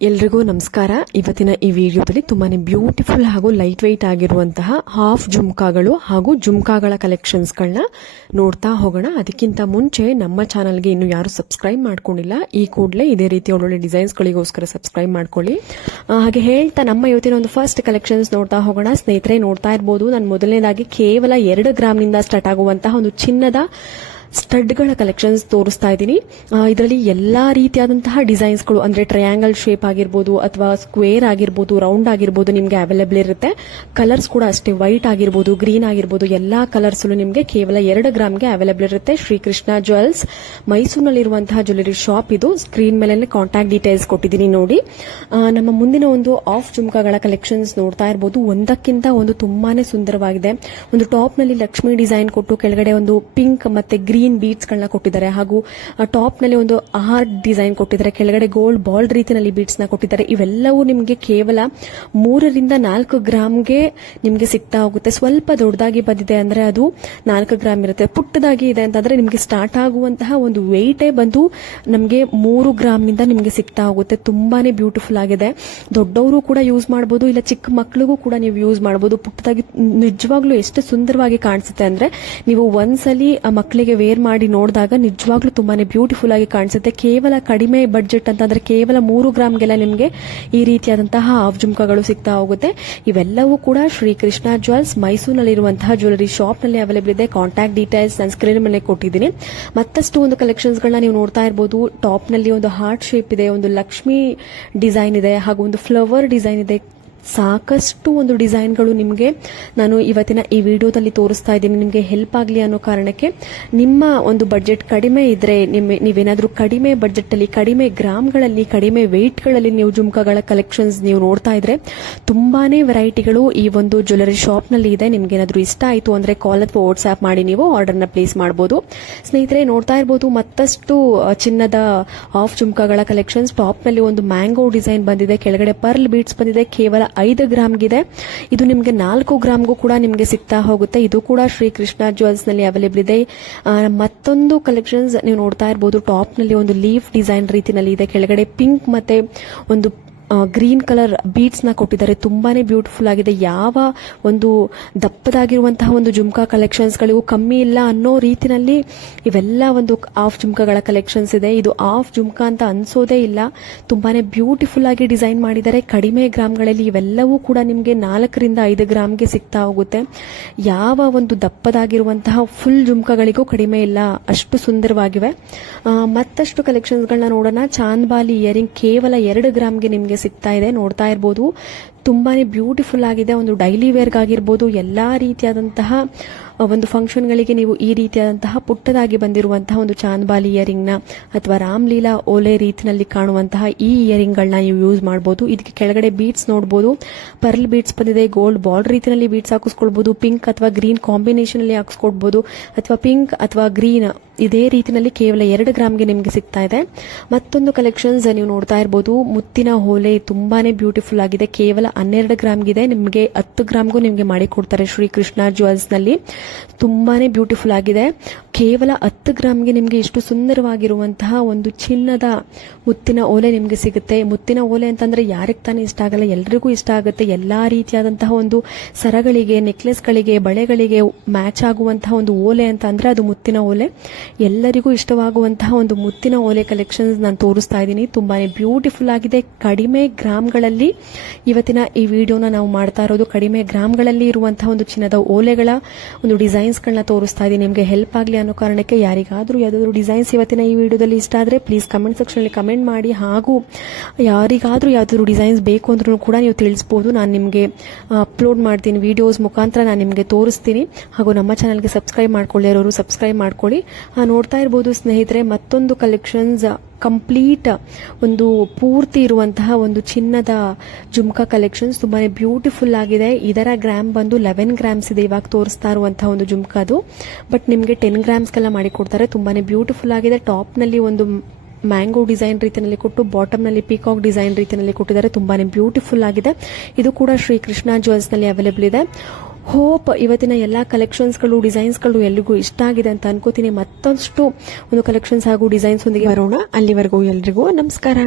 ಎಲ್ರಿಗೂ ನಮಸ್ಕಾರ. ಇವತ್ತಿನ ಈ ವಿಡಿಯೋದಲ್ಲಿ ತುಂಬಾನೇ ಬ್ಯೂಟಿಫುಲ್ ಹಾಗೂ ಲೈಟ್ ವೆಯ್ಟ್ ಆಗಿರುವಂತಹ ಹಾಫ್ ಜುಮ್ಕಾಗಳು ಹಾಗೂ ಜುಮ್ಕಾಗಳ ಕಲೆಕ್ಷನ್ಸ್ಗಳನ್ನ ನೋಡ್ತಾ ಹೋಗೋಣ. ಅದಕ್ಕಿಂತ ಮುಂಚೆ ನಮ್ಮ ಚಾನಲ್ಗೆ ಇನ್ನು ಯಾರು ಸಬ್ಸ್ಕ್ರೈಬ್ ಮಾಡ್ಕೊಂಡಿಲ್ಲ, ಈ ಕೂಡಲೇ ಇದೇ ರೀತಿ ಒಳ್ಳೊಳ್ಳೆ ಡಿಸೈನ್ಸ್ಗಳಿಗೋಸ್ಕರ ಸಬ್ಸ್ಕ್ರೈಬ್ ಮಾಡ್ಕೊಳ್ಳಿ. ಹಾಗೆ ಹೇಳ್ತಾ ನಮ್ಮ ಇವತ್ತಿನ ಒಂದು ಫಸ್ಟ್ ಕಲೆಕ್ಷನ್ಸ್ ನೋಡ್ತಾ ಹೋಗೋಣ. ಸ್ನೇಹಿತರೆ, ನೋಡ್ತಾ ಇರಬಹುದು, ನಾನು ಮೊದಲನೇದಾಗಿ ಕೇವಲ 2 ಗ್ರಾಮ್ನಿಂದ ಸ್ಟಾರ್ಟ್ ಆಗುವಂತಹ ಒಂದು ಚಿನ್ನದ ಸ್ಟಡ್ಗಳ ಕಲೆಕ್ಷನ್ಸ್ ತೋರಿಸ್ತಾ ಇದ್ದೀನಿ. ಇದರಲ್ಲಿ ಎಲ್ಲಾ ರೀತಿಯಾದಂತಹ ಡಿಸೈನ್ಸ್ಗಳು, ಅಂದ್ರೆ ಟ್ರಯಾಂಗಲ್ ಶೇಪ್ ಆಗಿರ್ಬೋದು ಅಥವಾ ಸ್ಕ್ವೇರ್ ಆಗಿರ್ಬೋದು, ರೌಂಡ್ ಆಗಿರ್ಬೋದು, ನಿಮಗೆ ಅವೈಲೇಬಲ್ ಇರುತ್ತೆ. ಕಲರ್ಸ್ ಕೂಡ ಅಷ್ಟೇ, ವೈಟ್ ಆಗಿರ್ಬೋದು, ಗ್ರೀನ್ ಆಗಿರ್ಬೋದು, ಎಲ್ಲಾ ಕಲರ್ಸ್ ನಿಮಗೆ ಕೇವಲ 2 ಗ್ರಾಮ್ಗೆ ಅವೈಲೇಬಲ್ ಇರುತ್ತೆ. ಶ್ರೀಕೃಷ್ಣ ಜ್ಯುವೆಲ್ಸ್ ಮೈಸೂರಿನಲ್ಲಿರುವಂತಹ ಜ್ಯುವೆಲರಿ ಶಾಪ್ ಇದು. ಸ್ಕ್ರೀನ್ ಮೇಲೆ ಕಾಂಟ್ಯಾಕ್ಟ್ ಡೀಟೇಲ್ಸ್ ಕೊಟ್ಟಿದ್ದೀನಿ ನೋಡಿ. ನಮ್ಮ ಮುಂದಿನ ಒಂದು ಆಫ್ ಜುಮ್ಕಾಗಳ ಕಲೆಕ್ಷನ್ಸ್ ನೋಡ್ತಾ ಇರಬಹುದು. ಒಂದಕ್ಕಿಂತ ಒಂದು ತುಂಬಾನೇ ಸುಂದರವಾಗಿದೆ. ಒಂದು ಟಾಪ್ ನಲ್ಲಿ ಲಕ್ಷ್ಮಿ ಡಿಸೈನ್ ಕೊಟ್ಟು ಕೆಳಗಡೆ ಒಂದು ಪಿಂಕ್ ಮತ್ತೆ ಗ್ರೀನ್ ಬೀಡ್ಸ್ ಗಳನ್ನ ಕೊಟ್ಟಿದ್ದಾರೆ, ಹಾಗೂ ಟಾಪ್ ನಲ್ಲಿ ಒಂದು ಹಾರ್ಟ್ ಡಿಸೈನ್ ಕೊಟ್ಟಿದ್ದಾರೆ, ಕೆಳಗಡೆ ಗೋಲ್ಡ್ ಬಾಲ್ ರೀತಿಯಲ್ಲಿ ಬೀಡ್ಸ್ ನ ಕೊಟ್ಟಿದ್ದಾರೆ. ಇವೆಲ್ಲವೂ ನಿಮಗೆ ಕೇವಲ 3 ರಿಂದ 4 ಗ್ರಾಮ್ಗೆ ನಿಮಗೆ ಸಿಗ್ತಾ ಹೋಗುತ್ತೆ. ಸ್ವಲ್ಪ ದೊಡ್ಡದಾಗಿ ಬಂದಿದೆ ಅಂದ್ರೆ ಅದು 4 ಗ್ರಾಮ್ ಇರುತ್ತೆ. ಪುಟ್ಟದಾಗಿ ಇದೆ ಅಂತಂದ್ರೆ ನಿಮಗೆ ಸ್ಟಾರ್ಟ್ ಆಗುವಂತಹ ಒಂದು ವೆಯ್ಟೇ ಬಂದು ನಮಗೆ 3 ಗ್ರಾಮ್ನಿಂದ ನಿಮಗೆ ಸಿಗ್ತಾ ಹೋಗುತ್ತೆ. ತುಂಬಾನೇ ಬ್ಯೂಟಿಫುಲ್ ಆಗಿದೆ. ದೊಡ್ಡವರು ಕೂಡ ಯೂಸ್ ಮಾಡಬಹುದು, ಇಲ್ಲ ಚಿಕ್ಕ ಮಕ್ಕಳಿಗೂ ಕೂಡ ನೀವು ಯೂಸ್ ಮಾಡಬಹುದು. ಪುಟ್ಟದಾಗಿ ನಿಜವಾಗ್ಲೂ ಎಷ್ಟು ಸುಂದರವಾಗಿ ಕಾಣಿಸುತ್ತೆ ಅಂದ್ರೆ ನೀವು ಒಂದ್ಸಲಿ ಆ ಮಕ್ಕಳಿಗೆ ವೇರ್ ಮಾಡಿ ನೋಡಿದಾಗ ನಿಜವಾಗ್ಲೂ ತುಂಬಾನೇ ಬ್ಯೂಟಿಫುಲ್ ಆಗಿ ಕಾಣಿಸುತ್ತೆ. ಕೇವಲ ಕಡಿಮೆ ಬಡ್ಜೆಟ್ ಅಂತಂದ್ರೆ ಕೇವಲ 3 ಗ್ರಾಮ್ಗೆಲ್ಲ ನಿಮಗೆ ಈ ರೀತಿಯಾದಂತಹ ಹಾಫ್ ಜುಮ್ಕಾಗಳು ಸಿಗ್ತಾ ಹೋಗುತ್ತೆ. ಇವೆಲ್ಲವೂ ಕೂಡ ಶ್ರೀಕೃಷ್ಣ ಜ್ಯುವೆಲ್ಸ್ ಮೈಸೂರಿನಲ್ಲಿರುವಂತಹ ಜ್ಯುವೆಲರಿ ಶಾಪ್ ನಲ್ಲಿ ಅವೈಲೇಬಲ್ ಇದೆ. ಕಾಂಟ್ಯಾಕ್ಟ್ ಡೀಟೇಲ್ಸ್ ನಾನು ಸ್ಕ್ರೀನ್ ಮೇಲೆ ಕೊಟ್ಟಿದ್ದೀನಿ. ಮತ್ತಷ್ಟು ಒಂದು ಕಲೆಕ್ಷನ್ಸ್ ಗಳನ್ನ ನೀವು ನೋಡ್ತಾ ಇರಬಹುದು. ಟಾಪ್ ನಲ್ಲಿ ಒಂದು ಹಾರ್ಟ್ ಶೇಪ್ ಇದೆ, ಒಂದು ಲಕ್ಷ್ಮಿ ಡಿಸೈನ್ ಇದೆ, ಹಾಗೂ ಒಂದು ಫ್ಲವರ್ ಡಿಸೈನ್ ಇದೆ. ಸಾಕಷ್ಟು ಒಂದು ಡಿಸೈನ್ಗಳು ನಿಮಗೆ ನಾನು ಇವತ್ತಿನ ಈ ವಿಡಿಯೋದಲ್ಲಿ ತೋರಿಸ್ತಾ ಇದ್ದೀನಿ, ನಿಮಗೆ ಹೆಲ್ಪ್ ಆಗಲಿ ಅನ್ನೋ ಕಾರಣಕ್ಕೆ. ನಿಮ್ಮ ಒಂದು ಬಡ್ಜೆಟ್ ಕಡಿಮೆ ಇದ್ರೆ, ನೀವೇನಾದ್ರೂ ಕಡಿಮೆ ಬಡ್ಜೆಟ್ ಅಲ್ಲಿ, ಕಡಿಮೆ ಗ್ರಾಮ್ಗಳಲ್ಲಿ, ಕಡಿಮೆ ವೆಯ್ಟ್ ಗಳಲ್ಲಿ ನೀವು ಜುಮ್ಕಾಗಳ ಕಲೆಕ್ಷನ್ಸ್ ನೀವು ನೋಡ್ತಾ ಇದ್ರೆ ತುಂಬಾನೇ ವೆರೈಟಿಗಳು ಈ ಒಂದು ಜ್ಯುವೆಲರಿ ಶಾಪ್ ನಲ್ಲಿ ಇದೆ. ನಿಮ್ಗೆ ಏನಾದ್ರೂ ಇಷ್ಟ ಆಯ್ತು ಅಂದ್ರೆ ಕಾಲ್ ಅಥವಾ ವಾಟ್ಸ್ಆಪ್ ಮಾಡಿ ನೀವು ಆರ್ಡರ್ ನ ಪ್ಲೇಸ್ ಮಾಡಬಹುದು. ಸ್ನೇಹಿತರೆ, ನೋಡ್ತಾ ಇರಬಹುದು ಮತ್ತಷ್ಟು ಚಿನ್ನದ ಆಫ್ ಜುಮ್ಕಾಗಳ ಕಲೆಕ್ಷನ್ಸ್. ಟಾಪ್ ನಲ್ಲಿ ಒಂದು ಮ್ಯಾಂಗೋ ಡಿಸೈನ್ ಬಂದಿದೆ, ಕೆಳಗಡೆ ಪರ್ಲ್ ಬೀಡ್ಸ್ ಬಂದಿದೆ. ಕೇವಲ 5 ಗ್ರಾಮ್ಗಿದೆ. ಇದು ನಿಮಗೆ 4 ಗ್ರಾಮ್ಗೂ ಕೂಡ ನಿಮಗೆ ಸಿಗ್ತಾ ಹೋಗುತ್ತೆ. ಇದು ಕೂಡ ಶ್ರೀಕೃಷ್ಣ ಜ್ಯುವೆಲ್ಸ್ ನಲ್ಲಿ ಅವೈಲೇಬಲ್ ಇದೆ. ಮತ್ತೊಂದು ಕಲೆಕ್ಷನ್ಸ್ ನೀವು ನೋಡ್ತಾ ಇರಬಹುದು. ಟಾಪ್ ನಲ್ಲಿ ಒಂದು ಲೀಫ್ ಡಿಸೈನ್ ರೀತಿನಲ್ಲಿ ಇದೆ, ಕೆಳಗಡೆ ಪಿಂಕ್ ಮತ್ತೆ ಒಂದು ಗ್ರೀನ್ ಕಲರ್ ಬೀಡ್ಸ್ ನ ಕೊಟ್ಟಿದ್ದಾರೆ. ತುಂಬಾನೇ ಬ್ಯೂಟಿಫುಲ್ ಆಗಿದೆ. ಯಾವ ಒಂದು ದಪ್ಪದಾಗಿರುವಂತಹ ಒಂದು ಜುಮ್ಕಾ ಕಲೆಕ್ಷನ್ಸ್ ಗಳಿಗೂ ಕಮ್ಮಿ ಇಲ್ಲ ಅನ್ನೋ ರೀತಿನಲ್ಲಿ ಇವೆಲ್ಲ ಒಂದು ಆಫ್ ಜುಮ್ಕಾಗಳ ಕಲೆಕ್ಷನ್ಸ್ ಇದೆ. ಇದು ಆಫ್ ಜುಮ್ಕಾ ಅಂತ ಅನ್ಸೋದೇ ಇಲ್ಲ. ತುಂಬಾನೇ ಬ್ಯೂಟಿಫುಲ್ ಆಗಿ ಡಿಸೈನ್ ಮಾಡಿದ್ದಾರೆ. ಕಡಿಮೆ ಗ್ರಾಮ್ಗಳಲ್ಲಿ ಇವೆಲ್ಲವೂ ಕೂಡ ನಿಮಗೆ 4 ರಿಂದ 5 ಗ್ರಾಮ್ಗೆ ಸಿಗ್ತಾ ಹೋಗುತ್ತೆ. ಯಾವ ಒಂದು ದಪ್ಪದಾಗಿರುವಂತಹ ಫುಲ್ ಜುಮ್ಕಾಗಳಿಗೂ ಕಡಿಮೆ ಇಲ್ಲ, ಅಷ್ಟು ಸುಂದರವಾಗಿವೆ. ಮತ್ತಷ್ಟು ಕಲೆಕ್ಷನ್ಸ್ ಗಳನ್ನ ನೋಡೋಣ. ಚಾಂದ್ಬಾಲಿ ಇಯರಿಂಗ್ ಕೇವಲ 2 ಗ್ರಾಮ್ಗೆ ನಿಮಗೆ ಸಿಗ್ತಾ ಇದೆ. ನೋಡ್ತಾ ಇರಬಹುದು, ತುಂಬಾನೇ ಬ್ಯೂಟಿಫುಲ್ ಆಗಿದೆ. ಒಂದು ಡೈಲಿ ವೇರ್ಗಾಗಿರ್ಬೋದು, ಎಲ್ಲಾ ರೀತಿಯಾದಂತಹ ಒಂದು ಫಂಕ್ಷನ್ಗಳಿಗೆ ನೀವು ಈ ರೀತಿಯಾದಂತಹ ಪುಟ್ಟದಾಗಿ ಬಂದಿರುವಂತಹ ಒಂದು ಚಾಂದ್ಬಾಲಿ ಇಯರಿಂಗ್ ನ ಅಥವಾ ರಾಮ್ಲೀಲಾ ಓಲೆ ರೀತಿಯಲ್ಲಿ ಕಾಣುವಂತಹ ಈ ಇಯರಿಂಗ್ ಗಳನ್ನ ನೀವು ಯೂಸ್ ಮಾಡಬಹುದು. ಇದಕ್ಕೆ ಕೆಳಗಡೆ ಬೀಡ್ಸ್ ನೋಡಬಹುದು, ಪರ್ಲ್ ಬೀಡ್ಸ್ ಬಂದಿದೆ, ಗೋಲ್ಡ್ ಬಾಲ್ ರೀತಿಯಲ್ಲಿ ಬೀಡ್ಸ್ ಹಾಕಿಸ್ಕೊಳ್ಬಹುದು, ಪಿಂಕ್ ಅಥವಾ ಗ್ರೀನ್ ಕಾಂಬಿನೇಷನ್ ಅಲ್ಲಿ ಹಾಕಿಸ್ಕೊಳ್ಬಹುದು, ಅಥವಾ ಪಿಂಕ್ ಅಥವಾ ಗ್ರೀನ್ ಇದೇ ರೀತಿಯಲ್ಲಿ ಕೇವಲ 2 ಗ್ರಾಮ್ಗೆ ನಿಮಗೆ ಸಿಗ್ತಾ ಇದೆ. ಮತ್ತೊಂದು ಕಲೆಕ್ಷನ್ಸ್ ನೀವು ನೋಡ್ತಾ ಇರಬಹುದು, ಮುತ್ತಿನ ಓಲೆ ತುಂಬಾನೇ ಬ್ಯೂಟಿಫುಲ್ ಆಗಿದೆ. ಕೇವಲ 12 ಗ್ರಾಮ್ಗಿದೆ. ನಿಮಗೆ 10 ಗ್ರಾಮ್ಗೂ ನಿಮಗೆ ಮಾಡಿಕೊಡ್ತಾರೆ ಶ್ರೀಕೃಷ್ಣ ಜ್ಯುವೆಲ್ಸ್ ನಲ್ಲಿ. ತುಂಬಾನೇ ಬ್ಯೂಟಿಫುಲ್ ಆಗಿದೆ. ಕೇವಲ 10 ಗ್ರಾಮ್ಗೆ ನಿಮಗೆ ಇಷ್ಟು ಸುಂದರವಾಗಿರುವಂತಹ ಒಂದು ಚಿನ್ನದ ಮುತ್ತಿನ ಓಲೆ ನಿಮಗೆ ಸಿಗುತ್ತೆ. ಮುತ್ತಿನ ಓಲೆ ಅಂತಂದ್ರೆ ಯಾರಿಗೆ ತಾನೇ ಇಷ್ಟ ಆಗಲ್ಲ, ಎಲ್ರಿಗೂ ಇಷ್ಟ ಆಗುತ್ತೆ. ಎಲ್ಲಾ ರೀತಿಯಾದಂತಹ ಒಂದು ಸರಗಳಿಗೆ, ನೆಕ್ಲೆಸ್ಗಳಿಗೆ, ಬಳೆಗಳಿಗೆ ಮ್ಯಾಚ್ ಆಗುವಂತಹ ಒಂದು ಓಲೆ ಅಂತ ಅಂದ್ರೆ ಅದು ಮುತ್ತಿನ ಓಲೆ. ಎಲ್ಲರಿಗೂ ಇಷ್ಟವಾಗುವಂತಹ ಒಂದು ಮುತ್ತಿನ ಓಲೆ ಕಲೆಕ್ಷನ್ಸ್ ನಾನು ತೋರಿಸ್ತಾ ಇದ್ದೀನಿ. ತುಂಬಾನೇ ಬ್ಯೂಟಿಫುಲ್ ಆಗಿದೆ. ಕಡಿಮೆ ಗ್ರಾಮ್ಗಳಲ್ಲಿ ಇವತ್ತಿನ ಈ ವಿಡಿಯೋನ ನಾವು ಮಾಡ್ತಾ ಇರೋದು. ಕಡಿಮೆ ಗ್ರಾಮ್ಗಳಲ್ಲಿ ಇರುವಂತಹ ಒಂದು ಚಿನ್ನದ ಓಲೆಗಳ ಒಂದು ಡಿಸೈನ್ಸ್ ಗಳನ್ನ ತೋರಿಸ್ತಾ ಇದ್ದೀನಿ, ನಿಮಗೆ ಹೆಲ್ಪ್ ಆಗಲಿ ಅನ್ನೋ ಕಾರಣಕ್ಕೆ. ಯಾರಿಗಾದ್ರೂ ಯಾವ್ದಾದ್ರು ಡಿಸೈನ್ಸ್ ಇವತ್ತಿನ ಈ ವಿಡಿಯೋದಲ್ಲಿ ಇಷ್ಟ ಆದ್ರೆ ಪ್ಲೀಸ್ ಕಮೆಂಟ್ ಸೆಕ್ಷನ್ ಅಲ್ಲಿ ಕಮೆಂಟ್ ಮಾಡಿ, ಹಾಗೂ ಯಾರಿಗಾದ್ರೂ ಯಾವ್ದಾದ್ರು ಡಿಸೈನ್ಸ್ ಬೇಕು ಅಂದ್ರೂ ಕೂಡ ನೀವು ತಿಳಿಸಬಹುದು. ನಾನು ನಿಮಗೆ ಅಪ್ಲೋಡ್ ಮಾಡ್ತೀನಿ, ವಿಡಿಯೋಸ್ ಮುಖಾಂತರ ನಾನು ನಿಮಗೆ ತೋರಿಸ್ತೀನಿ. ಹಾಗೂ ನಮ್ಮ ಚಾನಲ್ಗೆ ಸಬ್ಸ್ಕ್ರೈಬ್ ಮಾಡ್ಕೊಳ್ಳಿ, ಇರೋರು ಸಬ್ಸ್ಕ್ರೈಬ್ ಮಾಡ್ಕೊಳ್ಳಿ. ನೋಡ್ತಾ ಇರಬಹುದು ಸ್ನೇಹಿತರೆ, ಮತ್ತೊಂದು ಕಲೆಕ್ಷನ್ಸ್ ಕಂಪ್ಲೀಟ್ ಒಂದು ಪೂರ್ತಿ ಇರುವಂತಹ ಒಂದು ಚಿನ್ನದ ಜುಮ್ಕಾ ಕಲೆಕ್ಷನ್ಸ್. ತುಂಬಾನೇ ಬ್ಯೂಟಿಫುಲ್ ಆಗಿದೆ. ಇದರ ಗ್ರಾಮ್ ಬಂದು 11 ಗ್ರಾಮ್ಸ್ ಇದೆ ಇವಾಗ ತೋರಿಸ್ತಾ ಇರುವಂತಹ ಒಂದು ಜುಮ್ಕಾದು. ಬಟ್ ನಿಮಗೆ 10 ಗ್ರಾಮ್ಸ್ಗೆಲ್ಲ ಮಾಡಿ ಕೊಡ್ತಾರೆ. ತುಂಬಾನೇ ಬ್ಯೂಟಿಫುಲ್ ಆಗಿದೆ. ಟಾಪ್ ನಲ್ಲಿ ಒಂದು ಮ್ಯಾಂಗೋ ಡಿಸೈನ್ ರೀತಿಯಲ್ಲಿ ಕೊಟ್ಟು, ಬಾಟಮ್ ನಲ್ಲಿ ಪೀಕಾಕ್ ಡಿಸೈನ್ ರೀತಿಯಲ್ಲಿ ಕೊಟ್ಟಿದ್ದಾರೆ. ತುಂಬಾನೇ ಬ್ಯೂಟಿಫುಲ್ ಆಗಿದೆ. ಇದು ಕೂಡ ಶ್ರೀಕೃಷ್ಣ ಜ್ಯುವೆಲ್ಸ್ ನಲ್ಲಿ ಅವೈಲೇಬಲ್ ಇದೆ. ಹೋಪ್ ಇವತ್ತಿನ ಎಲ್ಲಾ ಕಲೆಕ್ಷನ್ಸ್ಗಳು, ಡಿಸೈನ್ಸ್ಗಳು ಎಲ್ರಿಗೂ ಇಷ್ಟ ಆಗಿದೆ ಅಂತ ಅನ್ಕೋತೀನಿ. ಮತ್ತಷ್ಟು ಒಂದು ಕಲೆಕ್ಷನ್ಸ್ ಹಾಗೂ ಡಿಸೈನ್ಸ್ ಒಂದಿಗೆ ಬರೋಣ. ಅಲ್ಲಿವರೆಗೂ ಎಲ್ರಿಗೂ ನಮಸ್ಕಾರ.